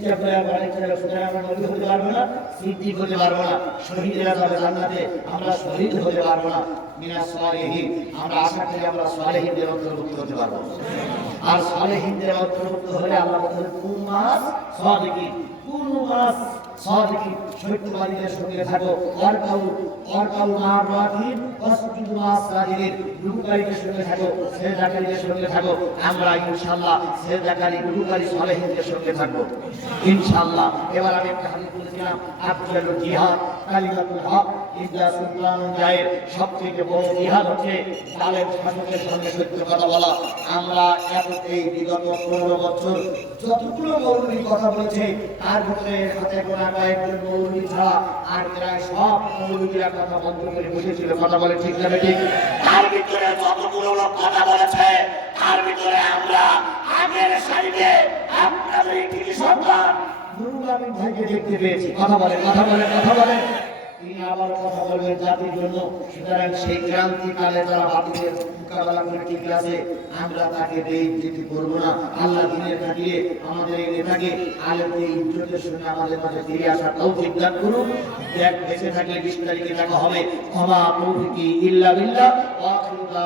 ইচ্ছা করে আমরা ইচ্ছা করে সুতরাং আমরা নবী হতে পারবো না, সিদ্দিক হতে পারবো না, শহীদেরা যাবে জান্নাতে, আমরা শহীদ হতে পারবো না। মিনাস সালিহিন, আমরা আশা করি আমরা সালেহিনদের অন্তর্ভুক্ত হতে পারবো। আর সালেহিনদের অন্তর্ভুক্ত হলে আল্লাহ বলেন কুন মাস সাদিকিন, কুন মাস সাদিকিন, সত্যবাদীদের সঙ্গে থাকো। ওয়ারকাউ মা রাকিব ওয়াসজুদু মা সাজিদিন, রুকুকারীদের সঙ্গে থাকো, সিজদাকারীদের সঙ্গে থাকো। আমরা ইনশাআল্লাহ সিজদাকারী রুকুকারী সালেহিনদের সঙ্গে থাকবো ইনশাআল্লাহ। এবার আমি একটা হাদিস বলেছিলাম, আফজাল জিহাদ কালিমাতুল হক ইল্লা সুলতানুল জায়ের, সবথেকে বড় জিহাদ হচ্ছে জালেম শাসকের সঙ্গে সত্য কথা বলা। আমরা এই বিগত 15 বছর যতগুলো মৌলবী কথা বলেছে তার ভিতরে হাতে গোনা কয়েকজন মৌলবী ছাড়া আর প্রায় সব মৌলবীরা কথা বন্ধ করে বসেছিল। কথা বলে ঠিক না ঠিক? তার ভিতরে যতগুলো লোক কথা বলেছে তার ভিতরে আমরা আগের সারিতে আপনাদের কৃতি সন্তান নুরুল আমিন ভাইকে দেখতে পেয়েছি। কথা বলে কথা বলে কথা বলে, তিনি আবার কথা বলবেন জাতির জন্য। সুতরাং সেই ক্রান্তিকালে যারা বাতিলের মোকাবেলা করে টিকে আছে, আমরা তাকে বেইজ্জতি করবো না। আল্লাহ দিনের খাতিরে আমাদের এই নেতাকে আলেমদের ইজ্জতের সঙ্গে আমাদের মাঝে ফিরে আসার তৌফিক দান করুন। দেখ বেঁচে থাকলে 20 তারিখে দেখা হবে। ওয়া মা তৌফিকি ইল্লা বিল্লাহ।